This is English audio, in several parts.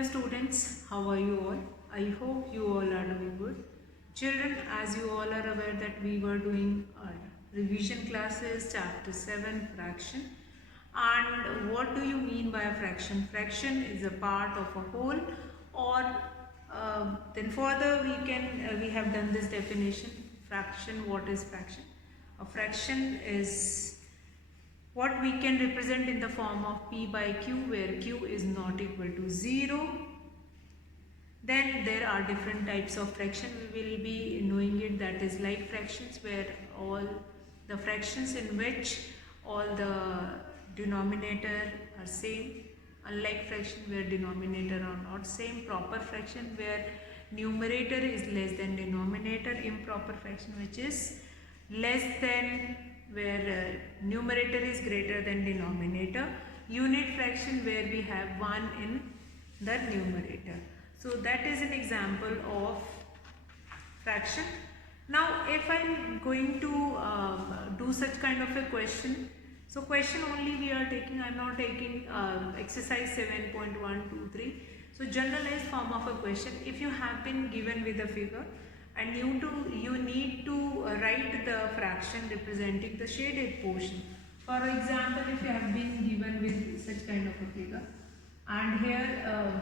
Hello students, how are you all? I hope you all are doing good. Children, as you all are aware that we were doing our revision classes, chapter 7, fraction. And what do you mean by a fraction? Fraction is a part of a whole, or then further we have done this definition. Fraction, what is fraction? A fraction is what we can represent in the form of p by q, where q is not equal to 0. Then there are different types of fraction. We will be knowing it, that is like fractions, where all the fractions in which all the denominator are same. Unlike fraction where denominator are not same. Proper fraction where numerator is less than denominator. Improper fraction which is less than, where numerator is greater than denominator. Unit fraction where we have 1 in the numerator. So that is an example of fraction. Now if I am going to do such kind of a question, so question only we are taking, I am not taking exercise 7.123. So generalized form of a question, if you have been given with a figure and you need to write the fraction representing the shaded portion. For example, if you have been given with such kind of a figure, and here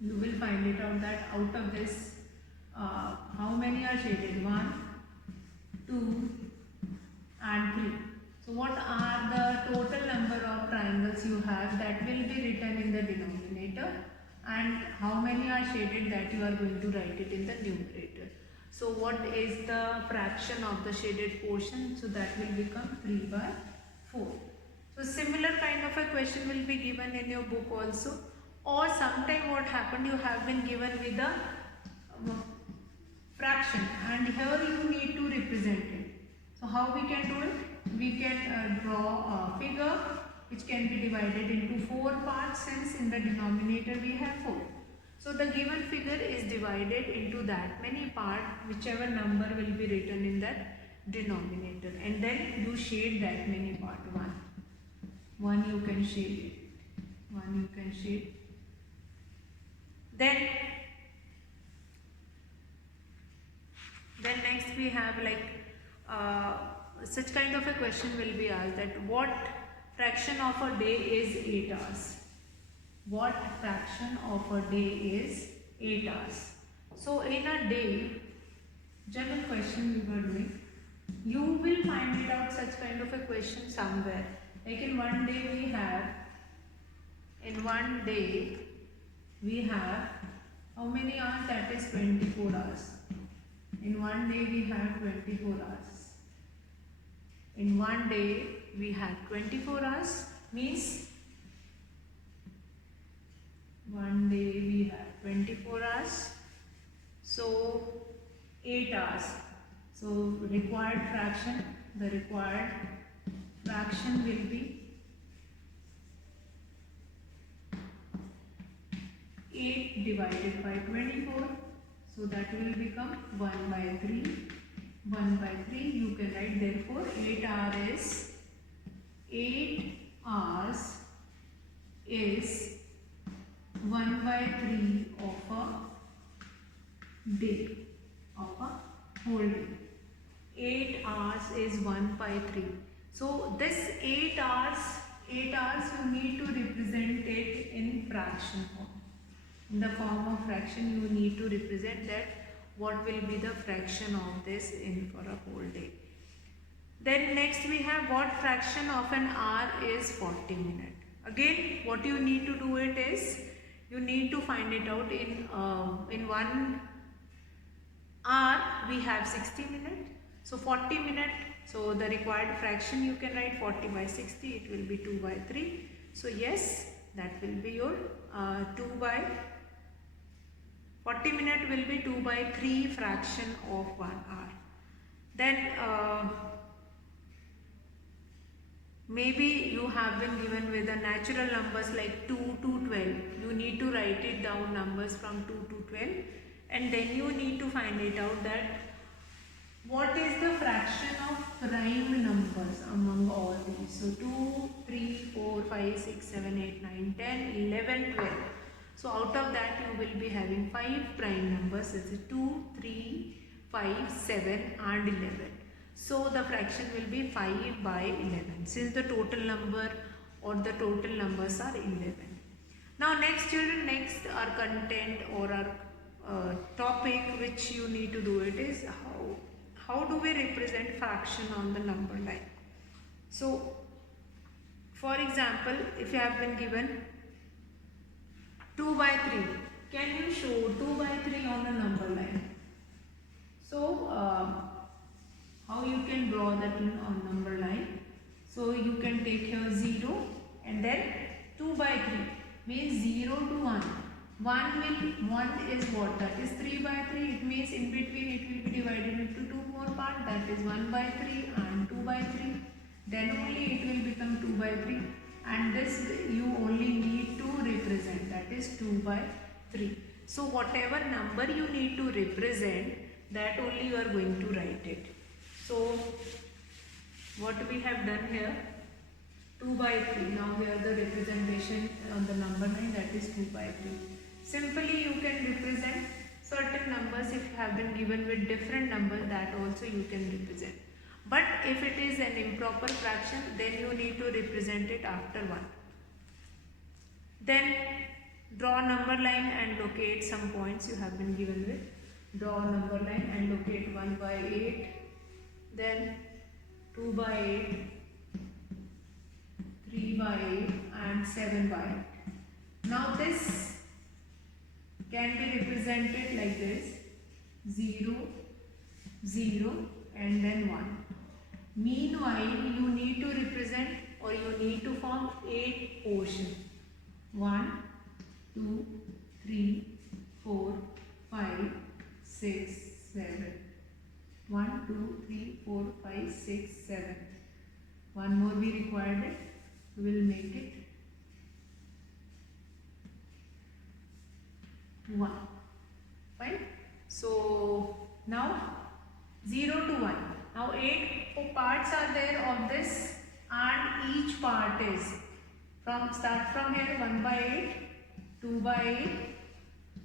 you will find it out that out of this how many are shaded? 1, 2 and 3. So what are the total number of triangles you have that will be written in the denominator, and how many are shaded that you are going to write it in the numerator. So what is the fraction of the shaded portion? So that will become 3 by 4. So similar kind of a question will be given in your book also, or sometime what happened, you have been given with a fraction and here you need to represent it. So how we can do it? We can draw a figure which can be divided into 4 parts, since in the denominator we have 4. So the given figure is divided into that many parts, whichever number will be written in that denominator, and then you shade that many part. 1 you can shade it, 1 you can shade. Then next we have like such kind of a question will be asked, that what fraction of a day is 8 hours? What fraction of a day is 8 hours? So in a day, general question we were doing, you will find it out such kind of a question somewhere. Like in one day we have how many hours? That is 24 hours. In one day we have 24 hours. In one day we have 24 hours, means one day we have 24 hours. So 8 hours. So required fraction, the required fraction will be 8 divided by 24. So that will become 1 by 3. 1 by 3 you can write, therefore 8 hours is 1 by 3 of a day, of a whole day. 8 hours is 1 by 3. So this 8 hours you need to represent it in fraction form. In the form of fraction you need to represent that what will be the fraction of this in for a whole day. Then next we have what fraction of an hour is 40 minutes. Again what you need to do it is, you need to find it out in 1 hour we have 60 minutes. So 40 minutes, so the required fraction you can write 40 by 60, it will be 2 by 3. So yes, that will be your 2 by 40 minutes will be 2 by 3 fraction of 1 hour. Then maybe you have been given with the natural numbers like 2 to 12. You need to write it down, numbers from 2 to 12, and then you need to find it out that what is the fraction of prime numbers among all these. So 2, 3, 4, 5, 6, 7, 8, 9, 10, 11, 12. So out of that you will be having 5 prime numbers, that is 2, 3, 5, 7 and 11. So the fraction will be 5 by 11 since the total number or the total numbers are 11. Now next children, next our content or our topic which you need to do it is how do we represent fraction on the number line. So for example, if you have been given 2 by 3, can you show 2 by 3 on the number line? So how you can draw that on number line? So you can take here 0 and then 2 by 3 means 0 to 1. 1 is what? That is 3 by 3. It means in between it will be divided into 2 more parts, that is 1 by 3 and 2 by 3. Then only it will become 2 by 3, and this you only need to represent, that is 2 by 3. So whatever number you need to represent, that only you are going to write it. So what we have done here, 2 by 3. Now here the representation on the number line, that is 2 by 3. Simply you can represent certain numbers if you have been given with different numbers, that also you can represent. But if it is an improper fraction, then you need to represent it after 1. Then draw number line and locate some points you have been given with. Draw number line and locate 1 by 8, then 2 by 8, 3 by 8 and 7 by 8. Now this can be represented like this: 0, 0 and then 1. Meanwhile, you need to represent or you need to form 8 portions. 1, 2, 3, 4, 5, 6, 7. 1, 2, 3, 4, 5, 6, 7. One more we required it. We will make it 1. Fine. So now 0 to 1. Now 8 parts are there of this, and each part is start from here 1 by 8, 2 by 8,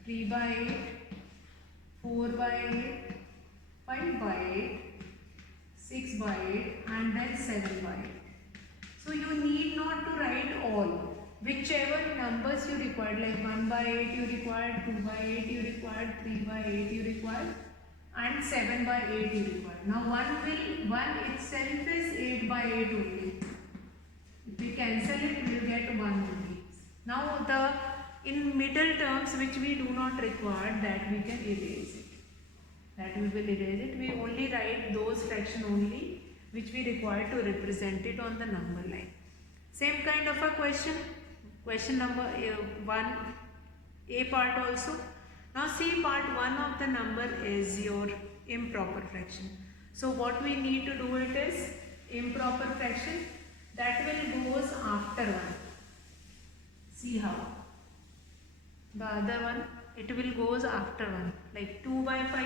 3 by 8, 4 by 8, 5 by 8, 6 by 8 and then 7 by 8. So you need not to write all. Whichever numbers you require, like 1 by 8 you require, 2 by 8 you require, 3 by 8 you require and 7 by 8 you require. Now 1 itself is 8 by 8 only. If we cancel it, we will get 1 only. Now in middle terms which we do not require, that we can erase it. That we will erase it. We only write those fraction only which we require to represent it on the number line. Same kind of a question. Question number 1, A part also. Now see, part 1 of the number is your improper fraction. So what we need to do it is improper fraction, that will goes after 1. See how. The other one, it will goes after 1. Like 2 by 5.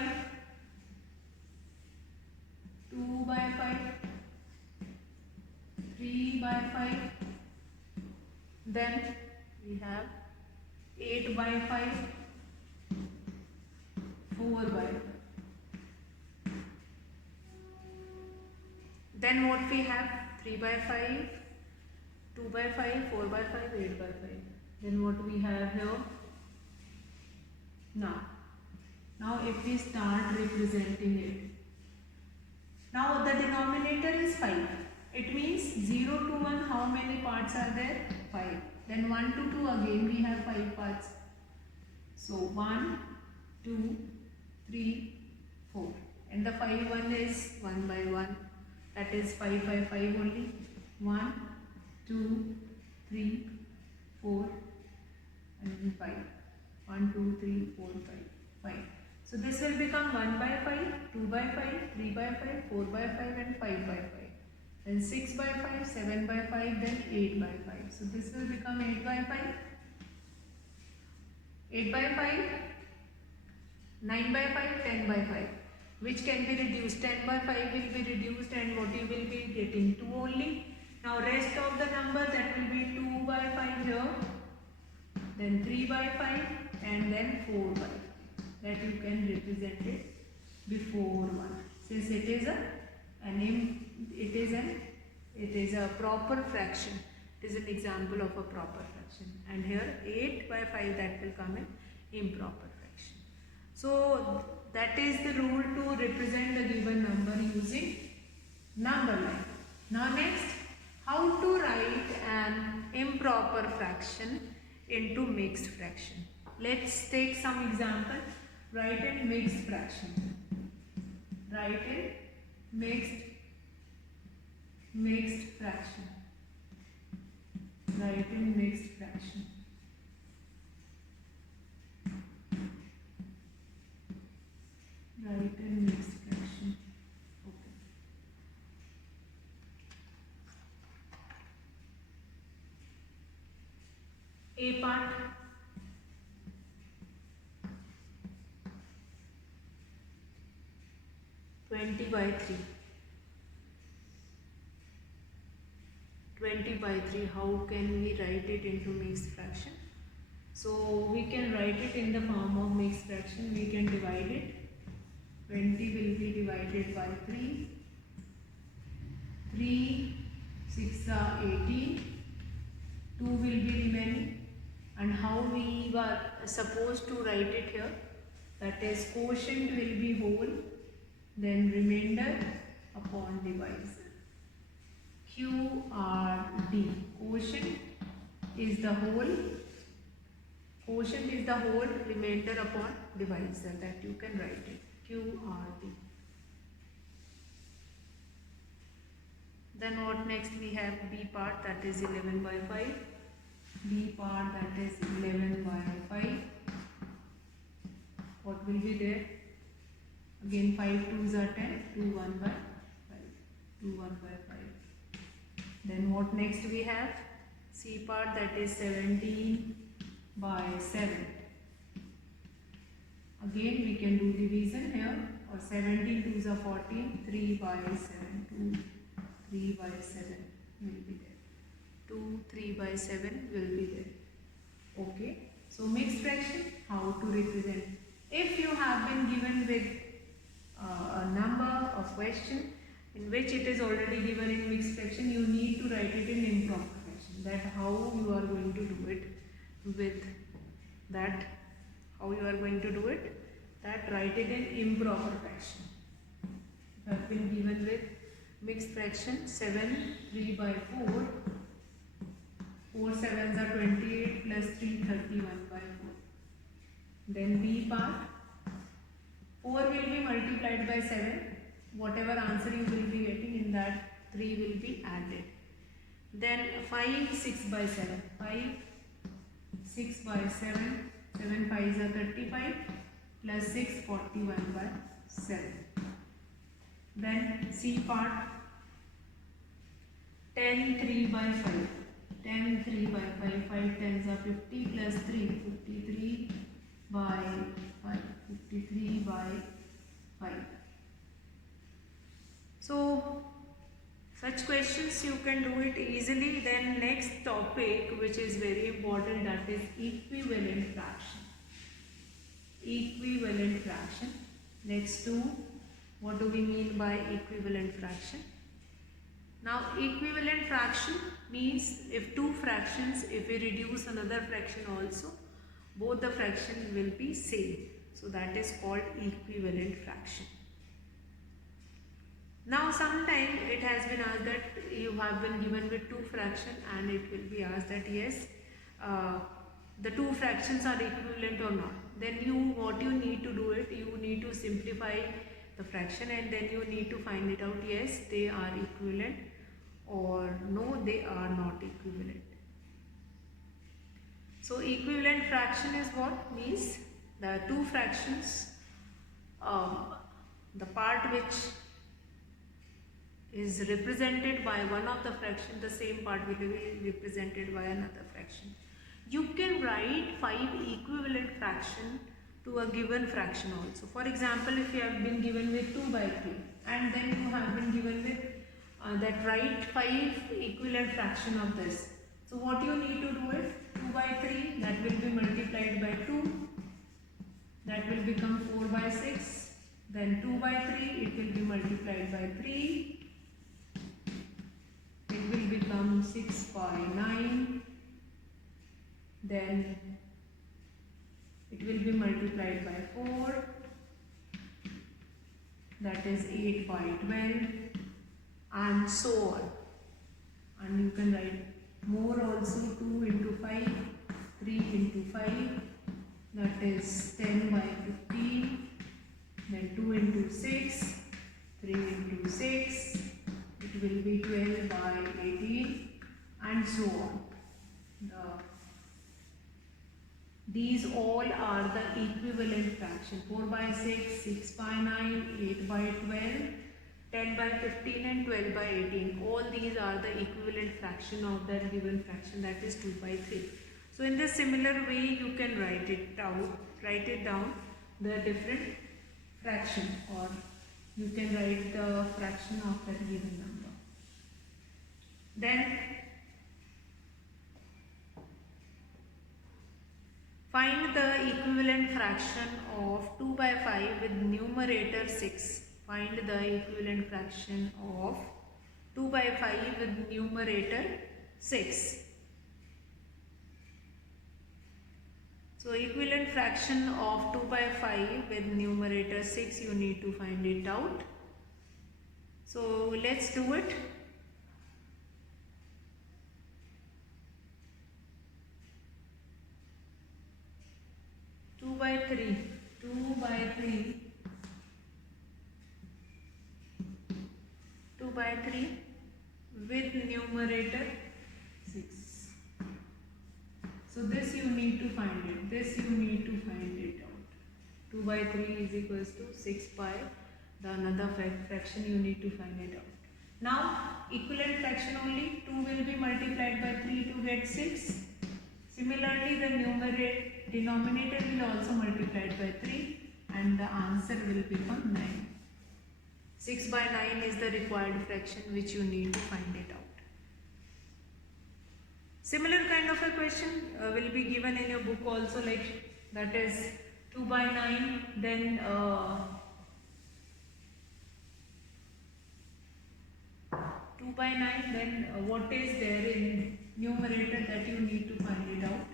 2 by 5. 3 by 5. Then we have 8 by 5. 4 by 5. Then what we have? 3 by 5, 2 by 5, 4 by 5, 8 by 5. Then what we have here? Now if we start representing it. Now the denominator is 5. It means 0 to 1, how many parts are there? 5. Then 1 to 2, again we have 5 parts. So 1, 2, 3, 4. And the 5 one is 1 by 1. That is 5 by 5 only. 1, 2, 3, 4 and 5. 1, 2, 3, 4, 5. 5. So this will become 1 by 5, 2 by 5, 3 by 5, 4 by 5 and 5 by 5. Then 6 by 5, 7 by 5, then 8 by 5. So this will become 8 by 5. 8 by 5, 9 by 5, 10 by 5. Which can be reduced. 10 by 5 will be reduced and what you will be getting? 2 only. Now rest of the number, that will be 2 by 5 here. then 3 by 5, and then 4 by 5. That you can represent it before 1. Since it is a proper fraction. It is an example of a proper fraction. And here 8 by 5, that will come in improper fraction. So that is the rule to represent the given number using number line. Now next, how to write an improper fraction into mixed fraction. Let's take some example. Write in mixed fraction. Write in mixed fraction. Write in mixed fraction. Write in mixed fraction. Okay. A part. Twenty by 3. 20 by 3, how can we write it into mixed fraction? So we can write it in the form of mixed fraction. We can divide it. 20 will be divided by 3. 3, 6 are 18. 2 will be remaining. And how we were supposed to write it here? That is, quotient will be whole, then remainder upon divisor. QRD. Quotient is the whole, remainder upon divisor, that you can write it. QRD. Then what next we have? B part, that is 11 by 5. B part, that is 11 by 5. What will be there? Again 5 2s are 10, 2 1 by 5. 2 1 by 5. Then what next we have? C part, that is 17 by 7. Again we can do division here. Or 17 2s are 14, 3 by 7, 2, 3 by 7 will be there. 2, 3 by 7 will be there. Okay. So mixed fraction, how to represent? If you have been given with a number of question in which it is already given in mixed fraction, you need to write it in improper fraction. That how you are going to do it with that. How you are going to do it? That write it in improper fraction. You have been given with mixed fraction 7 3 by 4. 4 7s are 28 plus 3 31 by 4. Then B part. 4 will be multiplied by 7. Whatever answer you will be getting, in that 3 will be added. Then 5 6 by 7. 5 6 by 7. 7 5s are 35 plus 6 41 by 7. Then C part. 10 3 by 5. 10 3 by 5. 5 10s are 50 plus 3. 53 by 5. 53 by 5. So such questions you can do it easily. Then next topic, which is very important, that is equivalent fraction. Equivalent fraction. Let's do, what do we mean by equivalent fraction? Now equivalent fraction means if two fractions, if we reduce another fraction also, both the fraction will be same. So that is called equivalent fraction. Now sometime it has been asked that you have been given with two fractions, and it will be asked that yes, the two fractions are equivalent or not. Then what you need to do it, you need to simplify the fraction, and then you need to find it out, yes they are equivalent or no they are not equivalent. So equivalent fraction is what? Means the two fractions, the part which is represented by one of the fraction, the same part will be represented by another fraction. You can write 5 equivalent fraction to a given fraction also. For example, if you have been given with 2 by 3 and then you have been given with that write 5 equivalent fraction of this. So what you need to do is 2 by 3, that will be then it will be multiplied by 4, that is 8 by 12, and so on. And you can write more also, 2 into 5, 3 into 5, that is 10 by 15, then 2 into 6, 3 into 6, it will be 12 by 18, and so on. These all are the equivalent fraction. 4 by 6, 6 by 9, 8 by 12, 10 by 15 and 12 by 18. All these are the equivalent fraction of that given fraction, that is 2 by 3. So in this similar way you can write it down the different fraction, or you can write the fraction of that given number. Then find the equivalent fraction of 2 by 5 with numerator 6. Find the equivalent fraction of 2 by 5 with numerator 6. So equivalent fraction of 2 by 5 with numerator 6, you need to find it out. So let's do it. Two by 3 with numerator 6. So this you need to find it, out. 2 by 3 is equals to 6 by the another fraction, you need to find it out. Now equivalent fraction only, 2 will be multiplied by 3 to get 6. Similarly the denominator will also multiplied by 3 and the answer will become 9. 6 by 9 is the required fraction which you need to find it out. Similar kind of a question will be given in your book also, like that is 2 by 9, then 2 by 9, then what is there in numerator, that you need to find it out.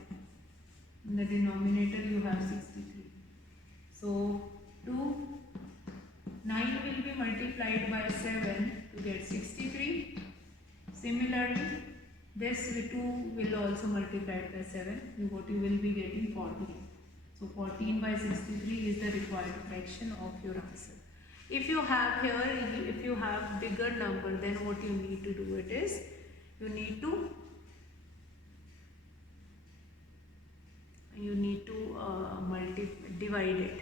In the denominator you have 63. So 9 will be multiplied by 7 to get 63. Similarly, this 2 will also multiply by 7, what you will be getting 14. So 14 by 63 is the required fraction of your answer. If you have bigger number, then what you need to do it is, you need to divide it.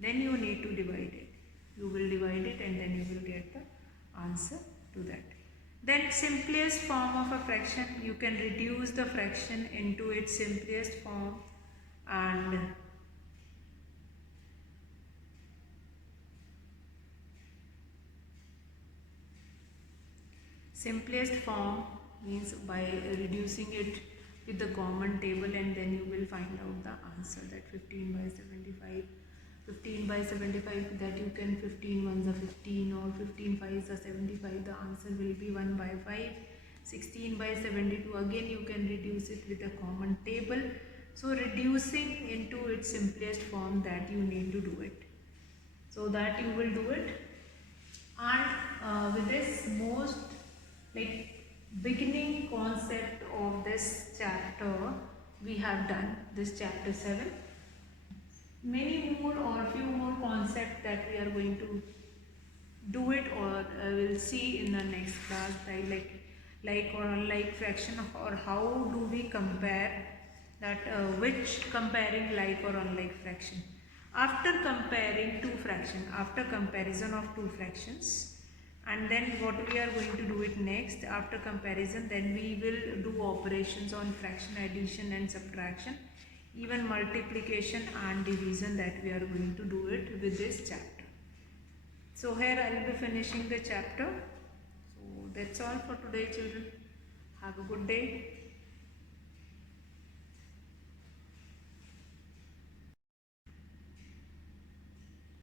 Then you need to divide it. You will divide it and then you will get the answer to that. Then simplest form of a fraction, you can reduce the fraction into its simplest form, and simplest form means by reducing it with the common table, and then you will find out the answer, that 15 by 75. 15 by 75, that you can 15 ones are 15 or 15 fives are 75, the answer will be 1 by 5. 16 by 72, again you can reduce it with a common table. So reducing into its simplest form, that you need to do it. So that you will do it. And with this most beginning concept of this chapter, we have done this chapter 7. Many more or few more concepts that we are going to do it, or we'll see in the next class, like or unlike fraction, or how do we compare that, which comparing like or unlike fraction. After comparing two fractions, after comparison of two fractions, and then what we are going to do it next, after comparison, then we will do operations on fraction, addition and subtraction, even multiplication and division, that we are going to do it with this chapter. So here I will be finishing the chapter. So that's all for today, children. Have a good day.